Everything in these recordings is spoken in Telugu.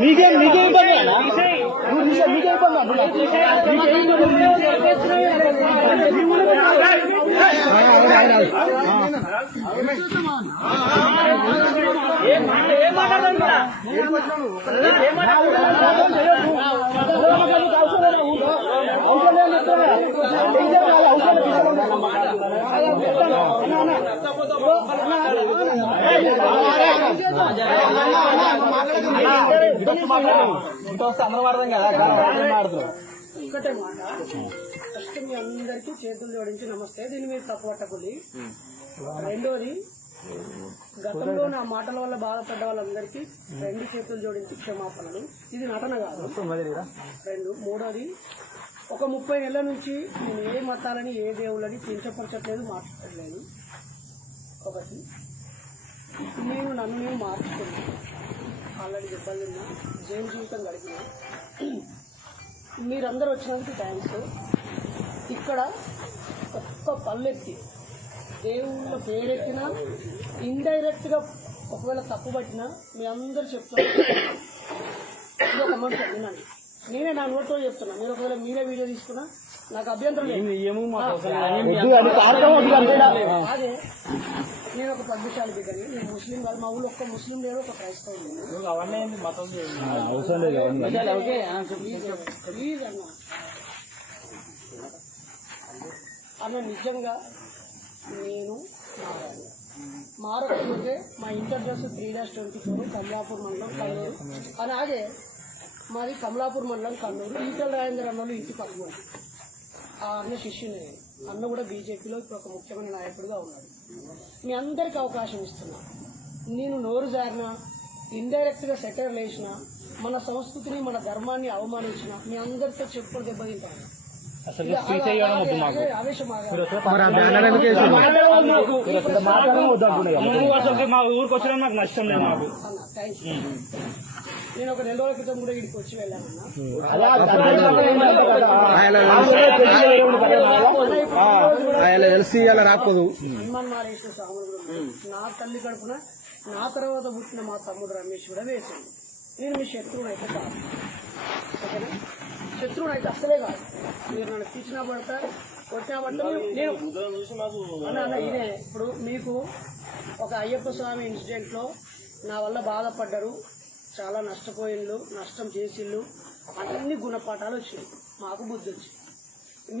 మీకేం ఇబ్బంది అమరవాడదాం కదా ఒక్కటే మాట. ఫస్ట్ మీ అందరికీ చేతులు జోడించి నమస్తే. దీన్ని మీరు తప్పట్టకూడదు. రెండోది, గతంలో నా మాటల వల్ల బాధపడ్డ వాళ్ళందరికీ రెండు చేతులు జోడించి క్షమాపణలు. ఇది నటన కాదు. మూడోది, ఒక 30 నెలల నుంచి నేను ఏ మతాలని ఏ దేవుళ్ళని కించపరచట్లేదు, మాట్లాడలేదు. ఒకటి, నన్ను నేను మార్చుకున్నాను. ఆల్రెడీ దెబ్బలు తిన్నా, జైలు జీవితం గడిపినా. మీరందరూ వచ్చినందుకు థ్యాంక్స్. ఇక్కడ ఒక్క పల్లెత్తి దేవుళ్ళ పేరెత్తినా ఇండైరెక్ట్గా ఒకవేళ తప్పు పట్టినా మీ అందరూ చెప్తారు. ఇది ఒక మంచి వినండి. నేనే నా నోట్లో చెప్తున్నా. మీరు ఒకవేళ మీరే వీడియో తీసుకున్నా నాకు అభ్యంతరం లేదు. అదే నేను ఒక 10 నిమిషాలు బిడ్డని. నేను ముస్లిం కాదు. మా ఊళ్ళో ఒక్క ముస్లిం లేదు, ఒక క్రైస్తవులు ప్లీజ్ అన్న నిజంగా నేను మారకపోతే మా ఇంటర్ డ్రెస్ 3-24 కమలాపూర్ మండలం కన్నూరు. అలాగే మాది కమలాపూర్ మండలం కన్నూరు. ఈటల రాజేంద్ర అన్నలు ఇంటి పక్కన. ఆ అన్న శిష్యుని. అన్న కూడా బీజేపీలో ఇప్పుడు ఒక ముఖ్యమైన నాయకుడిగా ఉన్నాడు. మీ అందరికీ అవకాశం ఇస్తున్నా. నేను నోరు జారినా, ఇండైరెక్ట్గా సెటర్లు వేసిన, మన సంస్కృతిని మన ధర్మాన్ని అవమానించిన మీ అందరితో చెప్పులు దెబ్బతింటాను. మా ఊరికి వచ్చినా నాకు నష్టం లేదు. నాకు నేను ఒక 2 రోజుల క్రితం కూడా ఇక్కడికి వచ్చి వెళ్ళానన్నా. హనుమాన్ మారేశ్వర స్వామి నా తల్లి కడుపున నా తర్వాత పుట్టిన మా తమ్ముడు రమేష్ కూడా వేసాడు. నేను మీ శత్రువుని అయితే కాదు. ఓకేనా? శత్రువుని అయితే అసలే కాదు. మీరు నన్ను తీసినా పడతా, కొట్టినా పడతా. నేను ఇదే ఇప్పుడు మీకు ఒక అయ్యప్ప స్వామి ఇన్సిడెంట్ లో నా వల్ల బాధపడ్డారు, చాలా నష్టపోయిండ్రు, నష్టం చేసిళ్ళు, అన్ని గుణపాఠాలు వచ్చినాయి. మాకు బుద్ధి వచ్చింది.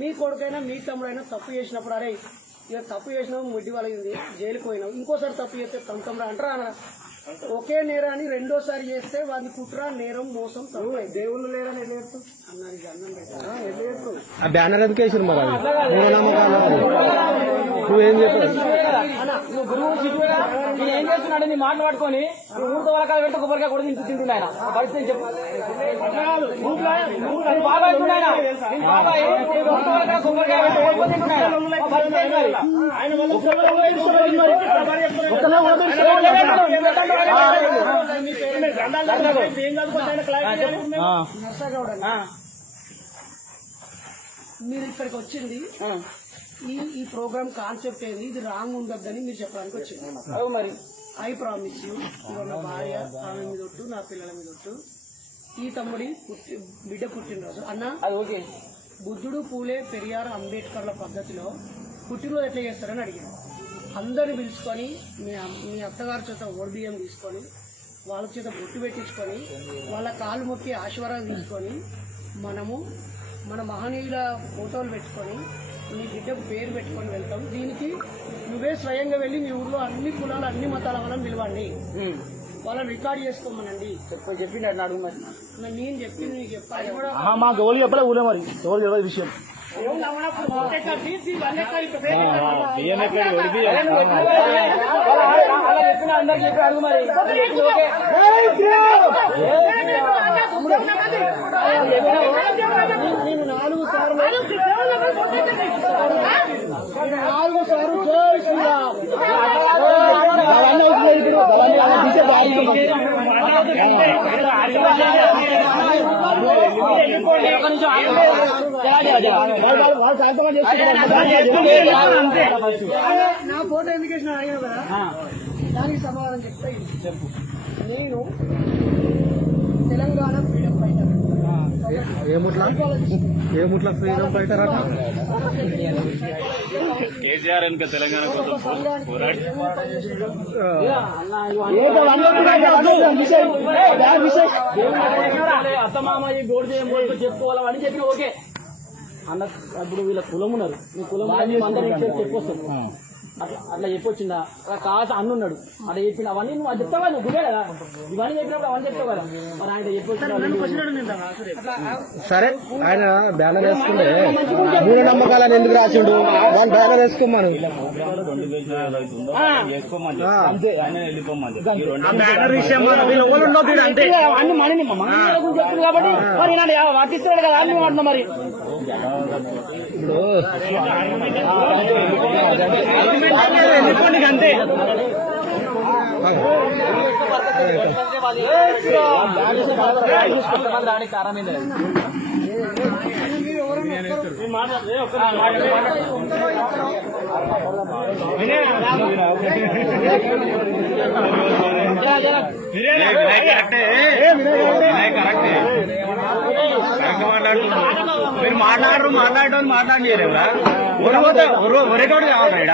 మీ కొడుకైనా మీ తమ్ముడైనా తప్పు చేసినప్పుడు అరే ఇక తప్పు చేసినావు, ముడ్డి వాళ్ళగింది, జైలుకు పోయినావు, ఇంకోసారి తప్పు చేస్తే తమ్మురా అంటారా అన్న. ఒకే నేరాన్ని రెండోసారి చేస్తే వాడిని కుట్ర, నేరం, మోసం, తప్పు. దేవుళ్ళు లేరని ఎట్లా అన్నారు. ఇది అన్నం పెట్టారా? బ్యానర్ ఎందుకేసారు మరి? నువ్వేం చెప్పావు? నేను ఏం చేస్తున్నాడు? నీ మాట పట్టుకొని ఊరితో వాళ్ళకాలు పెట్టి కొబ్బరికాయ కూడా ఇంటి తింటున్నాయన పరిస్థితి చెప్పు. బాబాయ్ కొబ్బరికాయ పెట్టి ఓడిపోయి తింటున్నాయన. మీరు ఇక్కడికి వచ్చింది ఈ ప్రోగ్రామ్ కాన్సెప్ట్ ఏంది, ఇది రాంగ్ ఉండొద్దని మీరు చెప్పడానికి వచ్చింది. మరి ఐ ప్రామిస్ యూ, నా భార్య ఆమె మీద ఒట్టు, నా పిల్లల మీద ఒట్టు, ఈ తమ్ముడి బిడ్డ పుట్టినరోజు అన్న. బుద్ధుడు, పూలే, పెరియార్, అంబేద్కర్ల పద్ధతిలో పుట్టినరోజు ఎట్లా చేస్తారని అడిగాను. అందరిని పిలుచుకొని మీ అత్తగారి చేత ఓడిబియ్యం తీసుకొని వాళ్ళ చేత బొట్టు పెట్టించుకొని వాళ్ళ కాలు మొక్కి ఆశీర్వాదం తీసుకొని మనము మన మహనీయుల ఫోటోలు పెట్టుకొని నీ బిడ్డకు పేరు పెట్టుకొని వెళ్తాం. దీనికి నువ్వే స్వయంగా వెళ్ళి మీ ఊర్లో అన్ని కులాలు అన్ని మతాల వాళ్ళని పిలవండి, వాళ్ళని రికార్డ్ చేసుకోమనండి చెప్పినట్టు అడుగు. మరి నేను చెప్పింది నీకు చెప్పాలి. మాకు ఎవరు చెప్పలే ఊళ్ళో, మరి ఎవరు తెలియదు విషయం. అందరికి చెప్పి అడుగు. మరి నేను 4 సార్లు జై శ్రీరామ్ నా ఫోటో ఎందుకు వేసిన అడిగినా కదా దానికి సమాధానం చెప్తా చెప్పు. నేను తెలంగాణ ఫ్రీడమ్ ఫైటర్. ఏముట్లా ఫ్రీడమ్ ఫైటర్ అట కేసీఆర్ వెనుక తెలంగాణ కోసం పోరాడి అత్తమామయ్య గోడు చేయబోతు చెప్పుకోవాలని చెప్పి ఓకే అన్న. ఇప్పుడు వీళ్ళ కులం ఉన్నారు, మీ కులం అందరికీ చెప్పొస్తాను అట్లా చెప్పొచ్చిందా కాదు అన్నున్నాడు అట్లా చెప్పిన అవన్నీ నువ్వు అది చెప్తావా? నువ్వు గుడే కదా ఇవన్నీ చెప్పినప్పుడు అవన్నీ చెప్తావు కదా. మరి ఆయన చెప్పొచ్చిన సరే ఆయన బ్యానర్ వేసుకుంటే మూఢ నమ్మకాలని ఎందుకు రాసిండు? వాళ్ళు బ్యానర్ వేసుకోమను. చేసుకోమని ఆయన వెళ్ళిపోమని అన్ని మనని చెప్తుంది కాబట్టి మరి వర్తిస్తున్నాడు కదా అన్ని అంటున్నా. మరి ఇప్పుడు అంతే దానికి కారణం మీరు మాట్లాడటం మాట్లాడలేరా? ఒరేటోడు కావాలి ఈడ